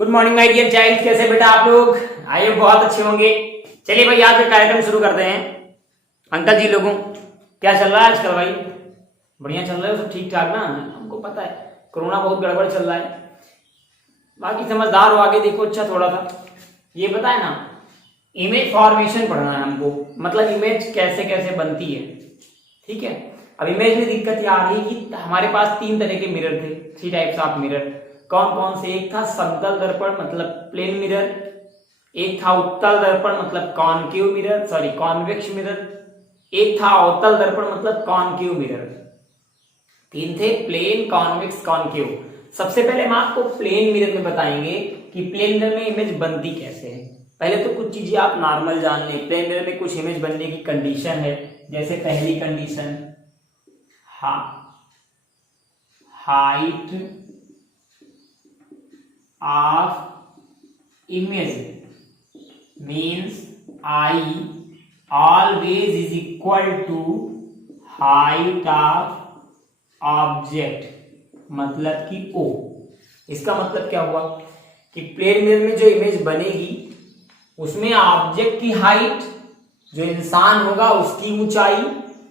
Good morning my dear child, कैसे बेटा आप लोग? आइए बहुत अच्छे होंगे। चलिए भाई आज का कार्यक्रम शुरू करते हैं। अंकल जी लोगों क्या चल रहा है आजकल भाई? बढ़िया चल रहा है सब ठीक ठाक ना? हमको पता है कोरोना बहुत गड़बड़ चल रहा है, बाकी समझदार हो आगे देखो। अच्छा थोड़ा सा ये बताए ना, इमेज फॉर्मेशन पढ़ना है हमको, मतलब इमेज कैसे कैसे बनती है। ठीक है, अब इमेज में दिक्कत ये आ रही है कि हमारे पास तीन तरह के मिरर थे, थ्री टाइप्स ऑफ मिरर। कौन कौन से? एक था समतल दर्पण मतलब प्लेन मिरर, एक था उत्तल दर्पण मतलब concave mirror, sorry convex mirror, एक था अवतल दर्पण मतलब कॉनकेव मिरर। तीन थे, प्लेन, कॉन्वेक्स, कॉनकेव। सबसे पहले हम आपको प्लेन मिरर में बताएंगे कि प्लेन मिरर में इमेज बनती कैसे है। पहले तो कुछ चीजें आप नॉर्मल जान लें। प्लेन मिरर में कुछ इमेज बनने की कंडीशन है, जैसे पहली condition height of image means I always is equal to height of object, मतलब कि ओ। इसका मतलब क्या हुआ कि प्लेन मिरर में जो इमेज बनेगी उसमें ऑब्जेक्ट की हाइट, जो इंसान होगा उसकी ऊंचाई,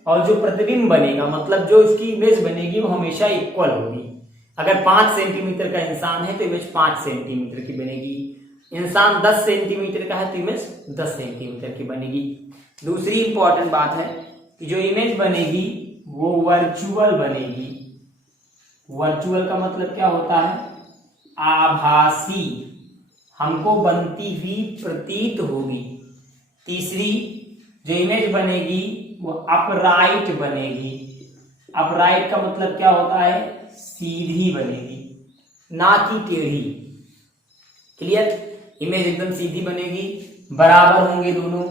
और जो प्रतिबिंब बनेगा मतलब जो इसकी इमेज बनेगी वो हमेशा इक्वल होगी। अगर 5 सेंटीमीटर का इंसान है तो इमेज 5 सेंटीमीटर की बनेगी। इंसान 10 सेंटीमीटर का है तो इमेज 10 सेंटीमीटर की बनेगी। दूसरी इंपॉर्टेंट बात है कि जो इमेज बनेगी वो वर्चुअल बनेगी। वर्चुअल का मतलब क्या होता है? आभासी, हमको बनती हुई प्रतीत होगी। तीसरी जो इमेज बनेगी वो अपराइट बनेगी। अपराइट का मतलब क्या होता है? सीधी बनेगी, ना कि टेढ़ी। क्लियर? इमेज एकदम सीधी बनेगी, बराबर होंगे दोनों,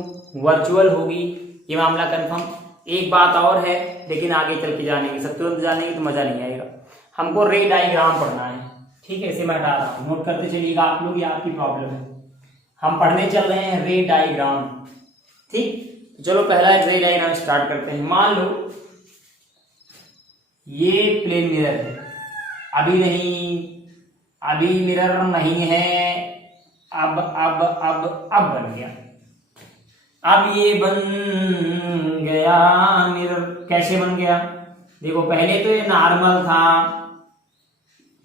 वर्चुअल होगी, ये मामला कंफर्म। एक बात और है, लेकिन आगे चल के जानेंगे, सब तुरंत जानेंगे तो मजा नहीं आएगा। हमको रे डायग्राम पढ़ना है। ठीक है, इसे मैं हटा रहा हूं, नोट करते चलिएगा आप लोग, ये आपकी प्रॉब्लम है। हम पढ़ने चल रहे हैं रे डायग्राम। ठीक, चलो पहला एक रे डायग्राम स्टार्ट करते हैं। मान लो ये प्लेन मिरर है, अभी मिरर नहीं है, अब बन गया। अब ये बन गया मिरर। कैसे बन गया? देखो पहले तो ये नॉर्मल था,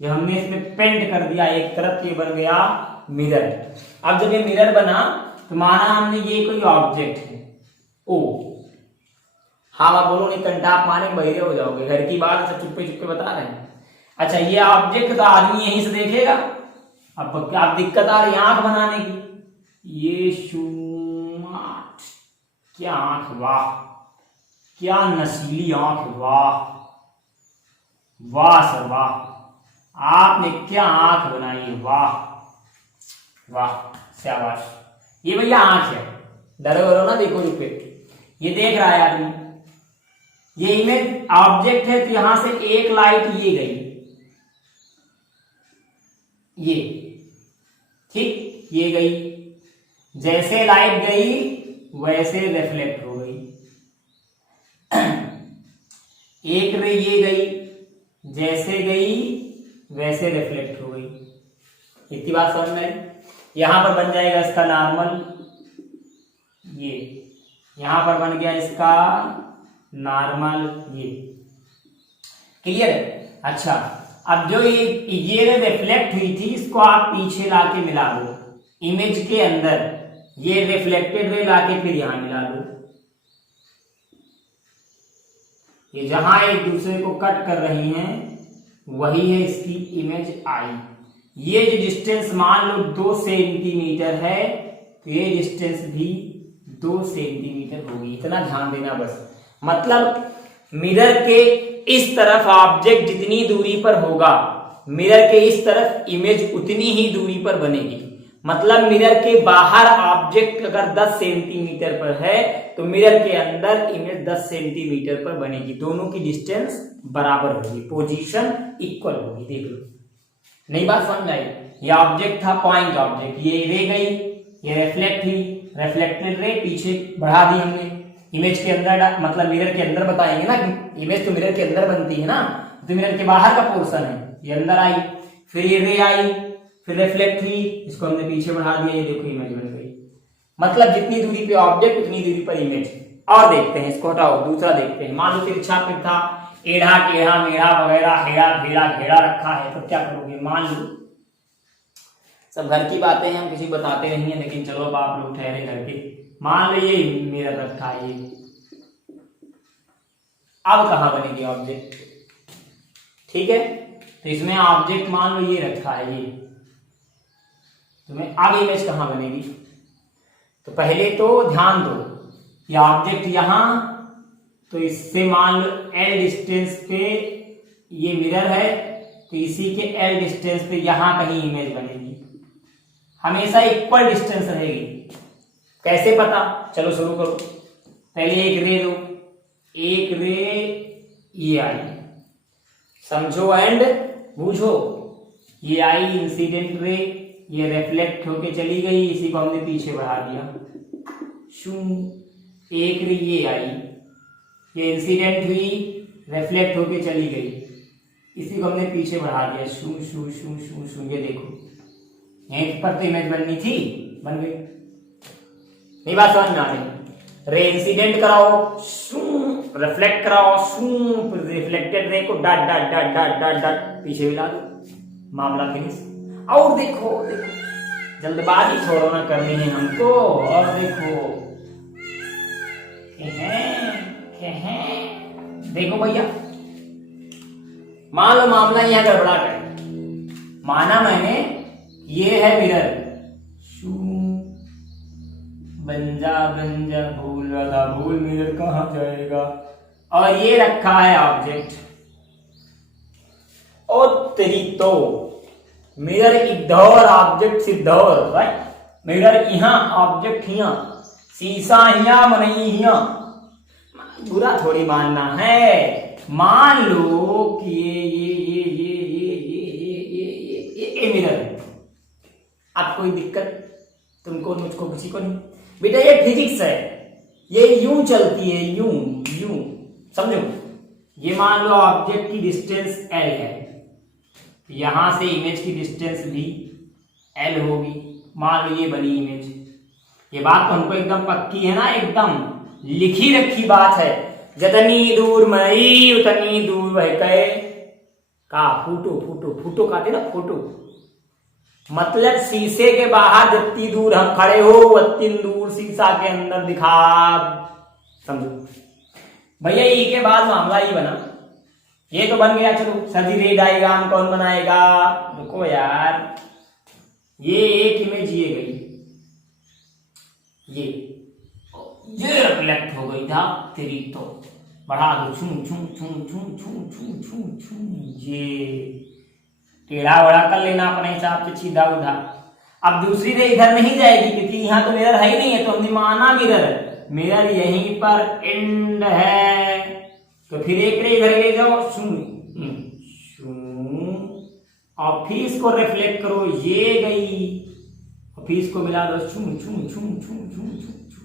जब हमने इसमें पेंट कर दिया एक तरफ, ये बन गया मिरर। अब जब ये मिरर बना तो माना हमने ये कोई ऑब्जेक्ट है ओ। हाँ आप बोलो नहीं, कंटा आप मारे बहिरे हो जाओगे, घर की बात सब चुप्पे चुप्पे बता रहे हैं। अच्छा ये ऑब्जेक्ट तो आदमी यहीं से देखेगा। अब आप दिक्कत आ रही है आंख बनाने की। ये शुमाट, क्या आंख, वाह क्या नशीली आंख, वाह वाह सर वाह, आपने क्या आंख बनाई, वाह वाह शाबाश। ये भैया आंख है, डरो वरो ना, देखो रुपए, ये देख रहा है आदमी। ये इमेज ऑब्जेक्ट है तो यहां से एक लाइट ये गई, ये ठीक, ये गई। जैसे लाइट गई वैसे रिफ्लेक्ट हो गई। एक रे ये गई, जैसे गई वैसे रिफ्लेक्ट हो गई। इतनी बात समझ में आई? यहां पर बन जाएगा इसका नॉर्मल, ये यहां पर बन गया इसका नॉर्मल, ये क्लियर है? अच्छा अब जो ये रिफ्लेक्ट हुई थी इसको आप पीछे लाके मिला दो इमेज के अंदर, ये रिफ्लेक्टेड रे लाके फिर यहां मिला दो। ये जहां एक दूसरे को कट कर रही हैं वही है इसकी इमेज आई। ये जो डिस्टेंस मान लो 2 सेंटीमीटर है तो ये डिस्टेंस भी 2 सेंटीमीटर होगी। इतना ध्यान देना बस। मतलब मिरर के इस तरफ ऑब्जेक्ट जितनी दूरी पर होगा, मिरर के इस तरफ इमेज उतनी ही दूरी पर बनेगी। मतलब मिरर के बाहर ऑब्जेक्ट अगर 10 सेंटीमीटर पर है तो मिरर के अंदर इमेज 10 सेंटीमीटर पर बनेगी। दोनों की डिस्टेंस बराबर होगी, पोजीशन इक्वल होगी। देख लो, नई बात समझ आई? ये ऑब्जेक्ट था, पॉइंट ऑब्जेक्ट, ये रे गई, ये रिफ्लेक्ट हुई, रिफ्लेक्टेड रे पीछे बढ़ा दी हमने इमेज के अंदर, मतलब मिरर के अंदर बताएंगे ना, इमेज तो मिरर के अंदर बनती है ना, तो मिरर के बाहर का पोर्शन है, ये अंदर आई, फिर ये रे आई, फिर रिफ्लेक्ट हुई, इसको हमने पीछे बढ़ा दिया, ये देखो इमेज बन गई। मतलब जितनी दूरी पे ऑब्जेक्ट उतनी दूरी पर इमेज। और देखते हैं, इसको हटाओ, दूसरा देखते हैं। मान लो तिरछा था, एढ़ा टेढ़ा मेढ़ा वगैरह हेड़ा भेड़ा घेरा रखा है, तो क्या करोगे? मान लो, सब घर की बातें हैं, हम किसी को बताते नहीं है, लेकिन चलो अब आप लोग ठहरे घर के। मान लो ये मेरा रखा है ये, अब कहाँ बनेगी ऑब्जेक्ट? ठीक है, तो इसमें ऑब्जेक्ट मान लो ये रखा है ये, तुम्हें अब इमेज कहाँ बनेगी? तो पहले तो ध्यान दो, ये ऑब्जेक्ट यहां, तो इससे मान लो L डिस्टेंस पे ये मिरर है, तो इसी के L डिस्टेंस पे यहां कहीं इमेज बनेगी, हमेशा इक्वल डिस्टेंस रहेगी। कैसे पता? चलो शुरू करो। पहले एक रे लो, एक रे ये आई, समझो एंड बूझो। ये आई इंसिडेंट रे, ये रिफ्लेक्ट होके चली गई, इसी को हमने पीछे बढ़ा दिया। शू, एक रे ये आई, ये इंसिडेंट हुई, रिफ्लेक्ट होके चली गई, इसी को हमने पीछे बढ़ा दिया। शू शू शू शू शू, ये देखो यहीं पर तो इमेज बननी थी, बन गई। नहीं बात समझ में आ रही? रे इंसिडेंट कराओ, शू, रिफ्लेक्ट कराओ, शू, फिर reflected ray co dot dot dot dot dot dot पीछे मिला दो, मामला फिनिश। और देखो देखो, जल्दबाजी छोड़ो ना करनी है हमको। और देखो देखो भैया, मान लो मामला यहां गड़बड़ा है, माना मैंने ये है मिरर, शू, बंजा बंजा भूल वाला भूल, मिरर कहां जाएगा? और ये रखा है ऑब्जेक्ट, और तेरी तो मिरर इधर ऑब्जेक्ट सिद्धर, राइट? मिरर यहां ऑब्जेक्ट यहां, शीशा यहां, मनई यहां। बुरा थोड़ी मानना है। मान लो कि ये मिरर है, अब कोई दिक्कत तुमको, मुझको, किसी को नहीं। बेटा ये फिजिक्स है, ये यूं चलती है, यूं यूं, समझो। ये मान लो ऑब्जेक्ट की डिस्टेंस L है, यहां से इमेज की डिस्टेंस भी L होगी। मान लो ये बनी इमेज, ये बात तो हमको एकदम पक्की है ना, एकदम लिखी रखी बात है। जतनी दूर मई उतनी दूर वह कहे का फूटो फूटो फूटो कहते ना, फोटो मतलब शीशे के बाहर जितनी दूर हम खड़े हो उतनी दूर शीशा के अंदर दिखा, समझो भैया। ये के बाद मामला ये बना, ये तो बन गया। चलो सदी रे डायग्राम कौन बनाएगा? रुको यार, ये एक इमेज ये गई, ये रिफ्लेक्ट हो गई था, तेरी तो बढ़ा दो, छू छू छू छू छू छू छू छू, ये टेढ़ा वड़ा कर लेना अपने हिसाब से, सीधा उधा। अब दूसरी रे इधर नहीं जाएगी, क्योंकि यहाँ तो मिरर है ही नहीं है, तो हमने माना मिरर यहीं पर एंड है, तो फिर एक रे इधर ले जाओ, शू शू, और फिर इसको रिफ्लेक्ट करो, ये गई, और फिर इसको मिला दो, छू छू छू छू छू छू,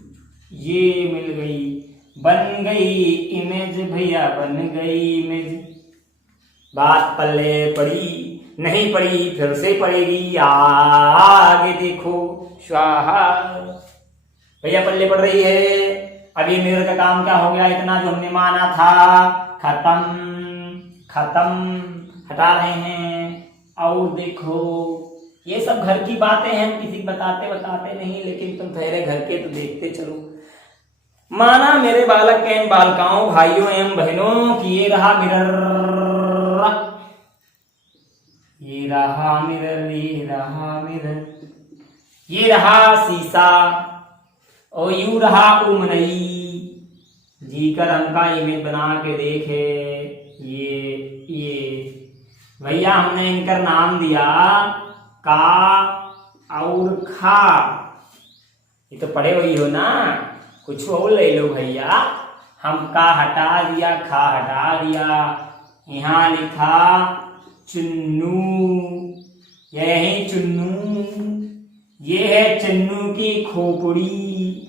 ये मिल गई, बन गई इमेज भैया, बन गई इमेज। बात पल्ले पड़ी नहीं पड़ी, फिर से पड़ेगी, आगे देखो, स्वाहा भैया पल्ले पड़ रही है। अब ये मिरर का काम क्या हो गया? इतना जो हमने माना था खत्म खत्म, हटा रहे हैं। और देखो ये सब घर की बातें हैं, किसी बताते नहीं, लेकिन तुम ठहरे घर के तो देखते चलो। माना मेरे बालक एवं बालिकाओं, भाइयों एवं बहनों कि ये रहा मिरर, ये रहा मिरर, ये रहा मिरर, ये रहा शीशा, और यूं रहा उमनई। जीकर हमका इमेज बना के देखे, ये भैया हमने इनका नाम दिया का और खा। ये तो पढ़े हुई हो ना, कुछ और ले लो भैया। हम का हटा दिया, खा हटा दिया, यहां लिखा चुन्नू, यही चुन्नू, ये है चन्नू की खोपड़ी,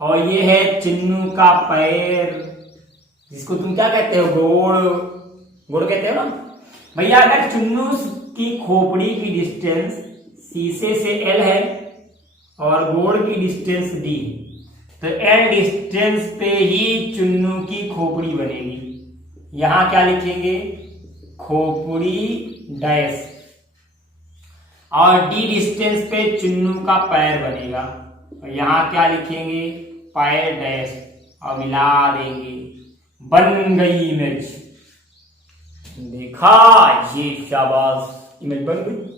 और ये है चिन्नू का पैर, जिसको तुम क्या कहते हो? गोड़, गोड़ कहते हो ना भैया। अगर चुन्नू की खोपड़ी की डिस्टेंस शीशे से L है और गोड़ की डिस्टेंस D, तो L डिस्टेंस पे ही चुन्नू की खोपड़ी बनेगी। यहां क्या लिखेंगे, खोपड़ी डैश, और D डिस्टेंस पे चुन्नू का पैर बनेगा, और यहां क्या लिखेंगे, पैर डैश, और मिला देंगे, बन गई इमेज। देखा, ये शाबाश, इमेज बन गई।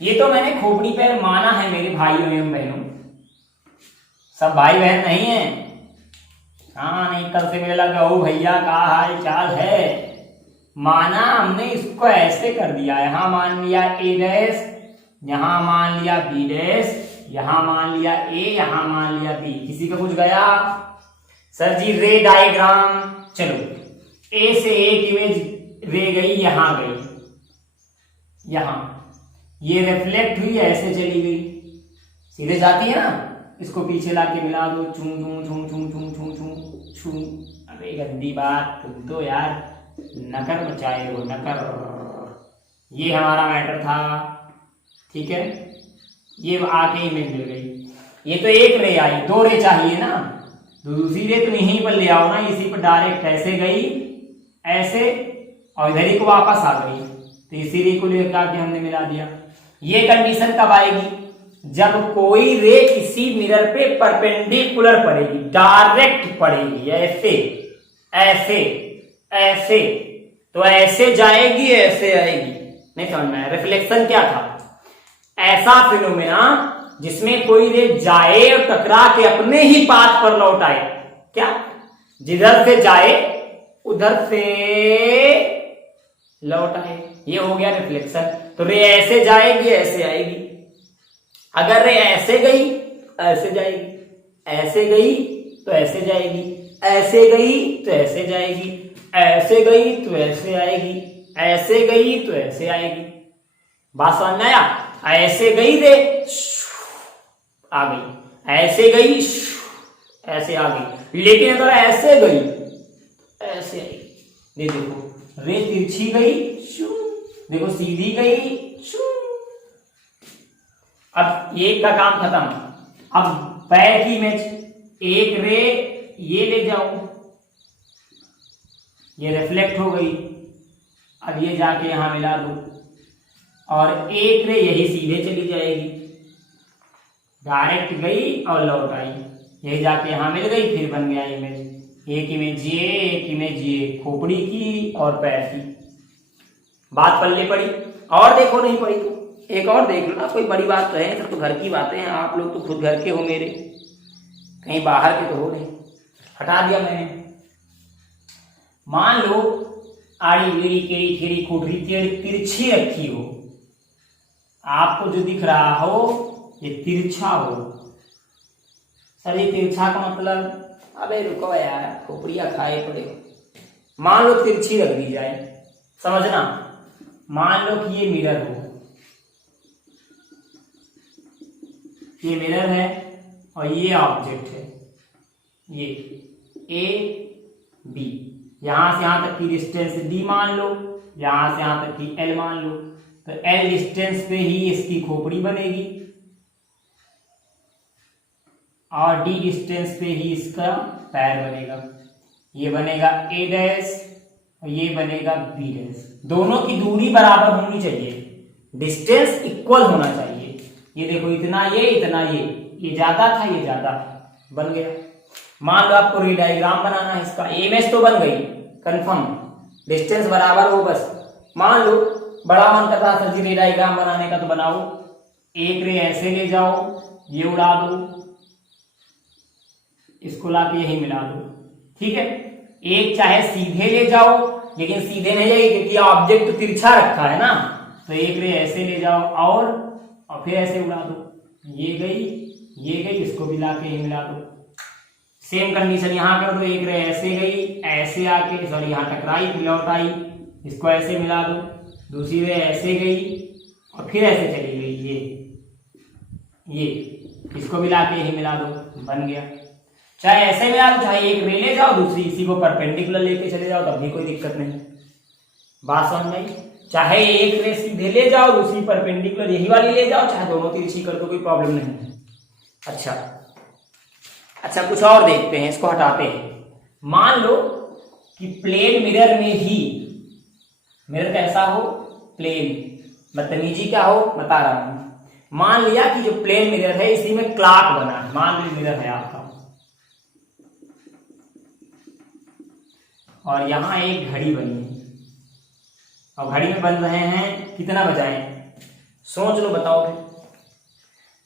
ये तो मैंने खोपड़ी पैर माना है मेरे भाइयों एवं बहनों, सब भाई बहन नहीं है। हाँ, नहीं कल से मेरे लगा ओ भैया का हाल चाल है, माना हमने इसको ऐसे कर दिया, यहां मान लिया ए डैश, यहां मान लिया बी डैश, यहां मान लिया ए, यहां मान लिया बी। किसी का कुछ गया सर जी रे डायग्राम, चलो ए से एक इमेज रे गई, यहां गई, यहां ये रिफ्लेक्ट हुई, ऐसे चली गई, सीधे जाती है ना, इसको पीछे लाके मिला दो, चूं चूं चूं चूं चूं चूं चूं चूं। अरे गंदी बात, तुम तो यार नकर मचाए हो, नकर। ये हमारा मैटर था, ठीक है, ये आके इमेज मिल गई। ये तो एक रे आई, दो रे चाहिए ना, तो दूसरी रे तुम यहीं पर ले आओ ना, इसी पर डायरेक्ट ऐसे गई, ऐसे, और इधर ही को वापस आ गई, तो इसी रे को लेकर आके हमने मिला दिया। ये कंडीशन कब आएगी, जब कोई रे किसी मिरर पे परपेंडिकुलर पड़ेगी, डायरेक्ट पड़ेगी, ऐसे ऐसे ऐसे, तो ऐसे जाएगी ऐसे आएगी। नहीं समझ में आया, रिफ्लेक्शन क्या था, ऐसा फिनोमेना जिसमें कोई रे जाए और टकरा के अपने ही पाथ पर लौट आए, क्या, जिधर से जाए उधर से लौट आए, ये हो गया रिफ्लेक्शन। तो रे ऐसे जाएगी ऐसे आएगी, अगर रे ऐसे गई ऐसे जाएगी, ऐसे गई तो ऐसे जाएगी, ऐसे गई तो ऐसे जाएगी, ऐसे गई तो ऐसे आएगी, ऐसे गई तो ऐसे आएगी। बात समझ में आया, ऐसे गई रे आ गई, ऐसे गई ऐसे आ गई, लेकिन अगर ऐसे गई ऐसे आई, देखो रे तिरछी गई, देखो सीधी गई, अब एक का काम खत्म। अब पैर की इमेज, एक रे ये ले जाओ, ये रिफ्लेक्ट हो गई, अब ये जाके यहां मिला दो, और एक रे यही सीधे चली जाएगी, डायरेक्ट गई और लौट आई, यही जाके यहां मिल गई, फिर बन गया इमेज। एक इमेज ये, एक इमेज ये, खोपड़ी की और पैर की। बात पल्ले पड़ी, और देखो नहीं पड़ी तो एक और देख लो ना, कोई बड़ी बात तो है, सब तो घर की बातें हैं, आप लोग तो खुद घर के हो मेरे, कहीं बाहर के तो हो नहीं। हटा दिया मैंने। मान लो आड़ी मेरी केड़ी खेड़ी खोपड़ी तिरछी रखी हो, आपको जो दिख रहा हो ये तिरछा हो। सर ये तिरछा का मतलब, अबे रुको यार, खोपड़िया खाए पड़े हो। मान लो तिरछी रख दी जाए, समझना, मान लो कि ये मिरर हो, ये मिरर है और ये ऑब्जेक्ट है, ये ए बी, यहां से यहां तक की डिस्टेंस डी मान लो, यहां से यहां तक की एल मान लो, तो एल डिस्टेंस पे ही इसकी खोपड़ी बनेगी और डी डिस्टेंस पे ही इसका पैर बनेगा। ये बनेगा ए डैश और ये बनेगा बी डैश। दोनों की दूरी बराबर होनी चाहिए, डिस्टेंस इक्वल होना चाहिए। ये देखो इतना ये ज्यादा था, ये ज्यादा बन गया। मान लो आपको रे डायग्राम बनाना है इसका, इमेज तो बन गई कंफर्म, डिस्टेंस बराबर हो बस। मान लो बड़ा मन करता सर जी रे डायग्राम बनाने का, तो बनाओ, एक रे ऐसे ले जाओ, ये उड़ा दो, इसको लाके यही मिला दो, ठीक है। एक चाहे सीधे ले जाओ, लेकिन सीधे नहीं जाएगी क्योंकि ऑब्जेक्ट तो तिरछा रखा है ना, तो एक रे ऐसे ले जाओ और फिर ऐसे उड़ा दो, ये गई, इसको भी लाके यही मिला दो। सेम कंडीशन यहां कर दो, एक रे ऐसे गई, ऐसे आके सॉरी यहां टकराई, फिर लौट आई, इसको ऐसे मिला दो, दूसरी रे ऐसे गई और फिर ऐसे चली गई, ये इसको भी लाके यही मिला दो, बन गया। चाहे ऐसे मिला दो, चाहे एक रे ले जाओ, दूसरी इसी को परपेंडिकुलर लेके चले जाओ, तब भी कोई दिक्कत नहीं। बात समझ में आई? चाहे एक रे सीधे ले जाओ, दूसरी परपेंडिकुलर यही वाली ले जाओ, चाहे दोनों तिरछी कर दो, कोई प्रॉब्लम नहीं है। अच्छा कुछ और देखते हैं, इसको हटाते हैं। मान लो कि प्लेन मिरर में ही, मिरर कैसा हो, प्लेन, बदतमीजी क्या हो बता रहा हूं। मान लिया कि जो प्लेन मिरर है इसी में क्लॉक बना है, मान लो मिरर है आपका, और यहां एक घड़ी बनी है, और घड़ी में बन रहे हैं कितना बजाएं, सोच लो बताओ फिर।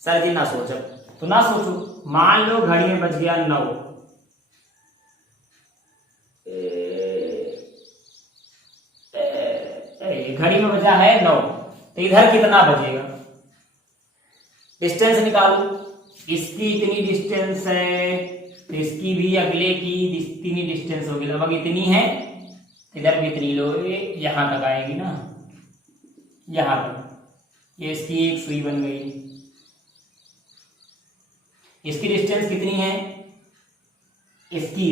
सर जी ना सोचो तो ना सोचो, मान लो घड़ी में बज गया 9, घड़ी में बजा है 9, तो इधर कितना बजेगा, डिस्टेंस निकालो। इसकी इतनी डिस्टेंस है तो इसकी भी अगले की इतनी डिस्टेंस होगी, लगभग इतनी है, इधर भी इतनी लो, यहां तक आएगी ना, यहां तक, ये इसकी एक सुई बन गई। इसकी डिस्टेंस कितनी है, इसकी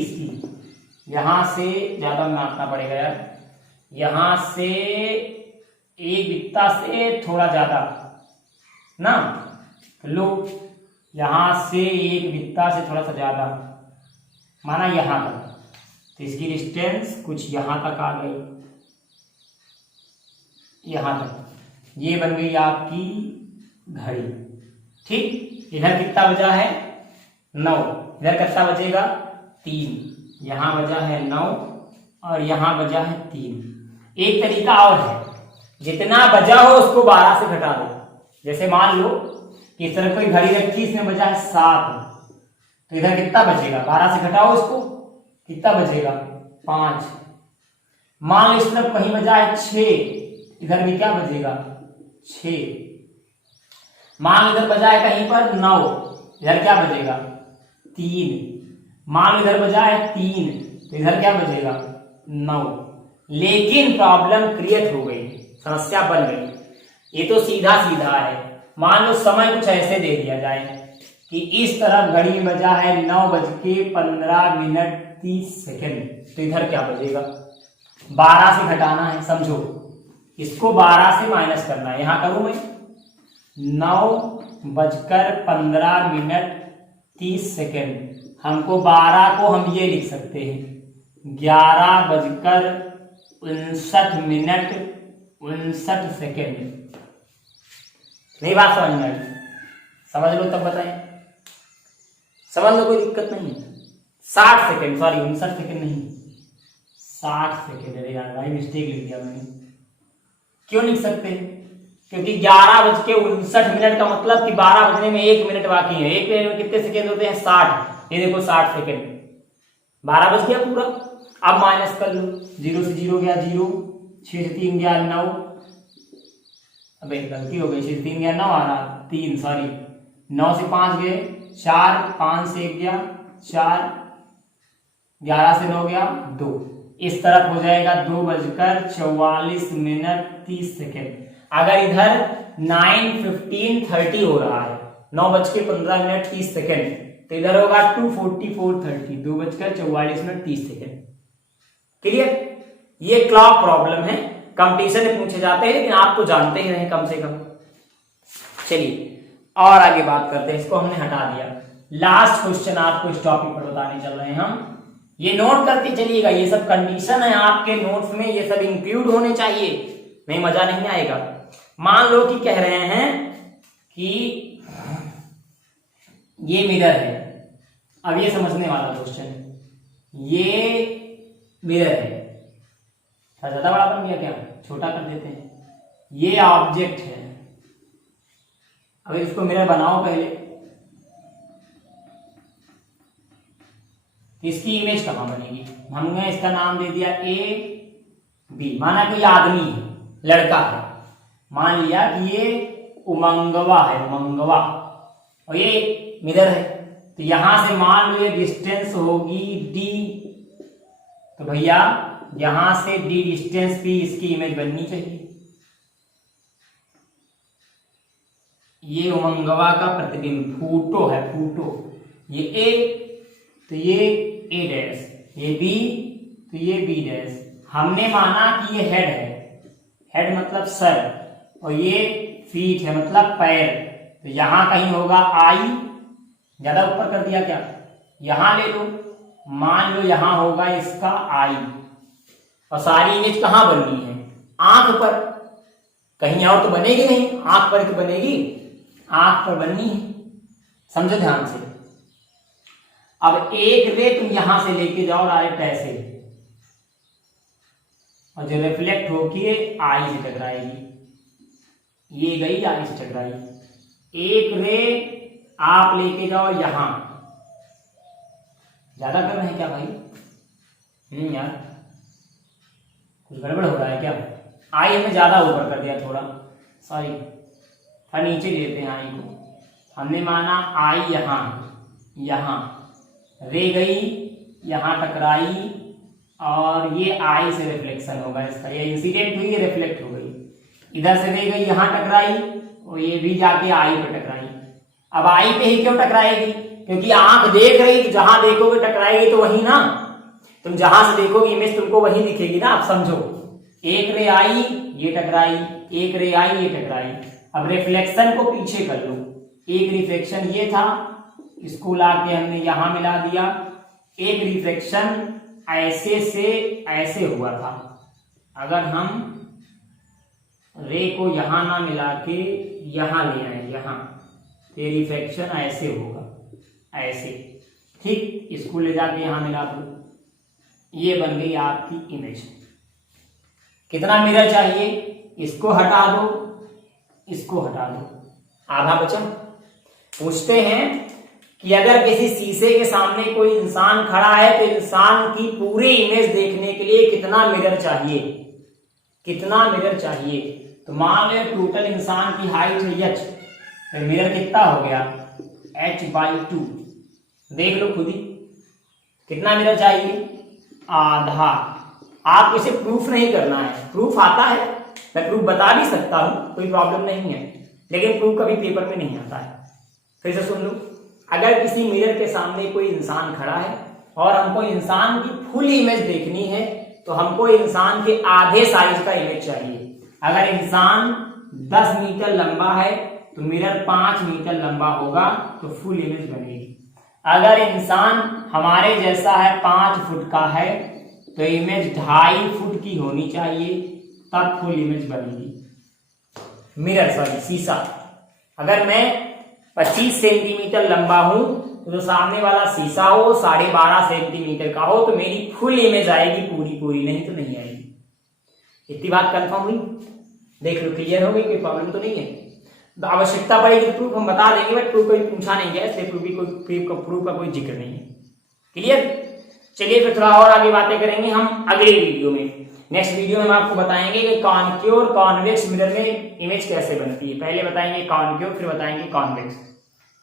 यहां से ज्यादा नापना पड़ेगा यार, यहां से एक बित्ता से थोड़ा ज्यादा ना, लो यहां से एक बित्ता से थोड़ा सा ज्यादा, माना यहां तक, तो इसकी डिस्टेंस कुछ यहां तक आ गई, यहां तक, ये बन गई आपकी घड़ी। ठीक, इधर कितना बजा है 9, इधर कितना बजेगा 3, यहां बजा है 9 और यहां बजा है 3। एक तरीका और है, जितना बजा हो उसको 12 से घटा दो। जैसे मान लो कि इस तरफ कोई घड़ी रखी, इसमें बजा है 7, तो इधर कितना बचेगा, 12 से घटाओ इसको, कितना बचेगा 5। मान लो इस तरफ कहीं बजा है 6, इधर भी क्या बचेगा 6। मान लो इधर बजा है कहीं पर 9, इधर क्या बचेगा 3। मान लो इधर बजा है 3, तो इधर क्या बचेगा 9। लेकिन प्रॉब्लम क्रिएट हो गई, समस्या बन गई। ये तो सीधा है, मान लो समय कुछ ऐसे दे दिया जाए कि इस तरफ घड़ी में बजा है 9:15:30, तो इधर क्या बजेगा, 12 से घटाना है, समझो इसको 12 से माइनस करना है। यहां करूं मैं 9:15:30, हमको 12 को हम ये लिख सकते हैं 11:59:59। नहीं बात समझ में आई, समझ लो तब बताएं, समझ लो कोई दिक्कत नहीं है। 60 सेकेंड, सॉरी 59 सेकेंड नहीं, 60 सेकेंड। अरे यार भाई मिस्टेक लिख दिया मैंने। क्यों लिख सकते हैं, क्योंकि 11:59 का मतलब कि 12 बजने में 1 मिनट बाकी है। 1 मिनट में कितने सेकेंड होते हैं 60, ये देखो 60 सेकेंड, 12 बज गया पूरा। अब माइनस कर लो, 0 से 0 गया 0, 6 से 3 गया 9, अबे गलती हो गई, 6 से 3 गया 9 आ रहा 3, सॉरी 9 से 5 गए 4, 5 से 1 गया 4, 11 से 9 गया 2, इस तरफ हो जाएगा 2:44:30। अगर इधर 9:15:30 हो रहा है, 9:15:30, तो इधर होगा 2:44:30, 2:44:30। क्लियर, ये क्लॉक प्रॉब्लम है, कंपटीशन में पूछे जाते हैं, लेकिन आप तो जानते ही रहे कम से कम। चलिए और आगे बात करते हैं, इसको हमने हटा दिया। लास्ट क्वेश्चन आपको इस टॉपिक पर बताने चल रहे हैं हम, ये नोट करते चलिएगा, ये सब कंडीशन है आपके नोट्स में, ये सब इंक्लूड होने चाहिए, नहीं मजा नहीं आएगा। मान लो कि कह रहे हैं कि ये मिरर है, अब ये समझने वाला क्वेश्चन है, ये मिरर है, ज्यादा बड़ा बन गया क्या, छोटा कर देते हैं, ये ऑब्जेक्ट है। अब इसको मिरर बनाओ पहले, इसकी इमेज कहां बनेगी, हमने इसका नाम दे दिया A B, माना कोई आदमी है, लड़का है, मान लिया कि ये उमंगवा है, उमंगवा, और ये मिरर है, तो यहां से मान लो ये डिस्टेंस होगी D, तो भैया यहां से D डिस्टेंस भी इसकी इमेज बननी चाहिए। ये उमंगवा का प्रतिबिंब, फोटो है, फोटो, ये A, तो ये A डैश, ये B, तो ये B डैश। हमने माना कि ये हेड है, हेड मतलब सर, और ये फीट है मतलब पैर। तो यहां कहीं होगा आई, ज्यादा ऊपर कर दिया क्या, यहां ले लो, मान लो यहां होगा इसका आई। और सारी इमेज कहां बननी है, आंख पर, कहीं और तो बनेगी नहीं, आंख पर तो बनेगी, आंख पर बननी है। समझो ध्यान से। अब एक रे तुम यहां से लेके जाओ डायरेक्ट ऐसे, और जो रिफ्लेक्ट होके आई से टकराएगी, ये गई आई से टकराई। एक रे आप लेके जाओ यहां, ज्यादा कर रहे हैं क्या भाई, यार कुछ गड़बड़ हो रहा है क्या। आई हमने ज्यादा ऊपर कर दिया थोड़ा, सॉरी, और नीचे देते हैं आई को। हमने माना आई यहां, यहां रे गई, यहां टकराई, और ये आई से रिफ्लेक्शन होगा इसका, ये इंसिडेंट हुई, ये रिफ्लेक्ट हो गई। इधर से रे गई, यहां टकराई, और ये भी जाके आई पे टकराई। अब आई पे ही क्यों टकराएगी, क्योंकि आंख देख रही, तो जहां देखोगे टकराएगी तो वही ना, तुम जहां से देखोगे इमेज तुमको वही दिखेगी ना। आप समझो, एक रे आई ये टकराई, एक रे आई ये टकराई। अब रिफ्लेक्शन को पीछे कर लो, एक रिफ्लेक्शन ये था, इसको लाके हमने यहां मिला दिया। एक रिफ्लेक्शन ऐसे से ऐसे हुआ था, अगर हम रे को यहां ना मिला के यहां ले आए, यहां, तो रिफ्लेक्शन ऐसे होगा, ऐसे, ठीक। इसको ले जाके यहां मिला दो, ये बन गई आपकी इमेज। कितना मिरर चाहिए, इसको हटा दो, इसको हटा दो, आधा बचा। पूछते हैं कि अगर किसी शीशे के सामने कोई इंसान खड़ा है तो इंसान की पूरी इमेज देखने के लिए कितना मिरर चाहिए, कितना मिरर चाहिए। तो मान लो टोटल इंसान की हाइट है h, तो मिरर कितना हो गया h/2, देख लो खुद ही कितना मिरर चाहिए, आधा। आपको इसे प्रूफ नहीं करना है, प्रूफ आता है, मैं प्रूफ बता भी सकता हूं, कोई प्रॉब्लम नहीं है, लेकिन प्रूफ कभी पेपर में नहीं आता है। फिर से सुन लो, अगर किसी मिरर के सामने कोई इंसान खड़ा है और हमको इंसान की फुल इमेज देखनी है, तो हमको इंसान के आधे साइज का इमेज चाहिए। अगर इंसान 10 मीटर लंबा है तो मिरर 5 मीटर लंबा होगा, तो फुल इमेज बनेगी। अगर इंसान हमारे जैसा है 5 फुट का है, तो इमेज 2.5 फुट की होनी चाहिए, तब फुल इमेज बनेगी। मिरर सॉरी शीशा, अगर मैं 25 सेंटीमीटर लंबा हूं तो सामने वाला शीशा हो 12.5 सेंटीमीटर का हो, तो मेरी फुल इमेज आएगी पूरी पूरी, नहीं तो नहीं आएगी। इतनी बात कंफर्म हुई, देख लो क्लियर हो गई, कोई प्रॉब्लम तो नहीं है। तो आवश्यकता पड़ेगी तो प्रूफ हम बता देंगे, बट प्रूफ कोई पूछा नहीं गया, इसलिए प्रूफ का कोई जिक्र नहीं है। क्लियर, चलिए फिर थोड़ा और आगे बातें करेंगे हम अगले वीडियो में। नेक्स्ट वीडियो में हम आपको बताएंगे कि कॉनकेव और कॉन्वेक्स मिरर में इमेज कैसे बनती है। पहले बताएंगे कॉनकेव, फिर बताएंगे कॉन्वेक्स।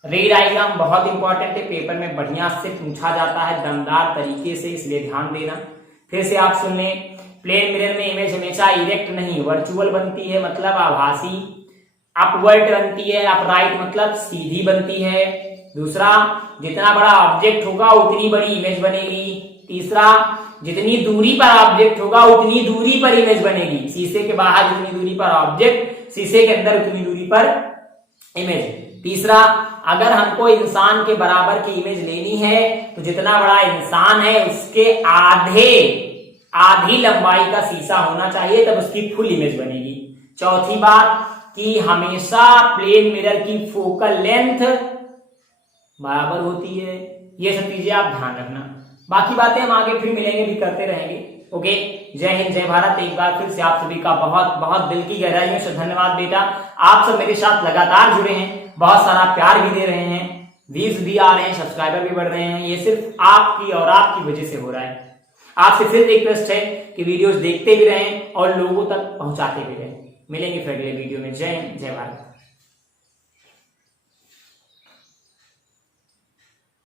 रे डायग्राम बहुत इंपॉर्टेंट है, पेपर में बढ़िया से पूछा जाता है दमदार तरीके से, इसलिए ध्यान देना। फिर से आप सुन लें, प्लेन मिरर में इमेज हमेशा इरेक्ट नहीं वर्चुअल बनती है, मतलब आभासी। अपवर्ड बनती है, अपराइट मतलब सीधी बनती है। दूसरा, जितना बड़ा ऑब्जेक्ट होगा उतनी बड़ी इमेज बनेगी। तीसरा, जितनी दूरी पर ऑब्जेक्ट होगा उतनी दूरी पर इमेज बनेगी। शीशे के बाहर जितनी दूरी पर ऑब्जेक्ट, शीशे के अंदर उतनी दूरी पर इमेज। तीसरा, अगर हमको इंसान के बराबर की इमेज लेनी है तो जितना बड़ा इंसान है उसके आधी लंबाई का शीशा होना चाहिए, तब उसकी फुल इमेज बनेगी। चौथी बात कि हमेशा प्लेन मिरर की फोकल लेंथ बराबर होती है। ये सब चीजें आप ध्यान रखना, बाकी बातें हम आगे फिर मिलेंगे भी करते रहेंगे। ओके, जय हिंद जय भारत। एक बार फिर से आप सभी का बहुत बहुत दिल की गहराइयों से धन्यवाद बेटा। आप सब मेरे साथ लगातार जुड़े हैं, बहुत सारा प्यार भी दे रहे हैं, व्यूज भी आ रहे हैं, सब्सक्राइबर भी बढ़ रहे हैं। ये सिर्फ आपकी और आपकी वजह से हो रहा है। आपसे फिर रिक्वेस्ट है कि वीडियोस देखते भी रहें और लोगों तक पहुंचाते भी रहें। मिलेंगे फिर अगले वीडियो में। जय हिंद जय भारत।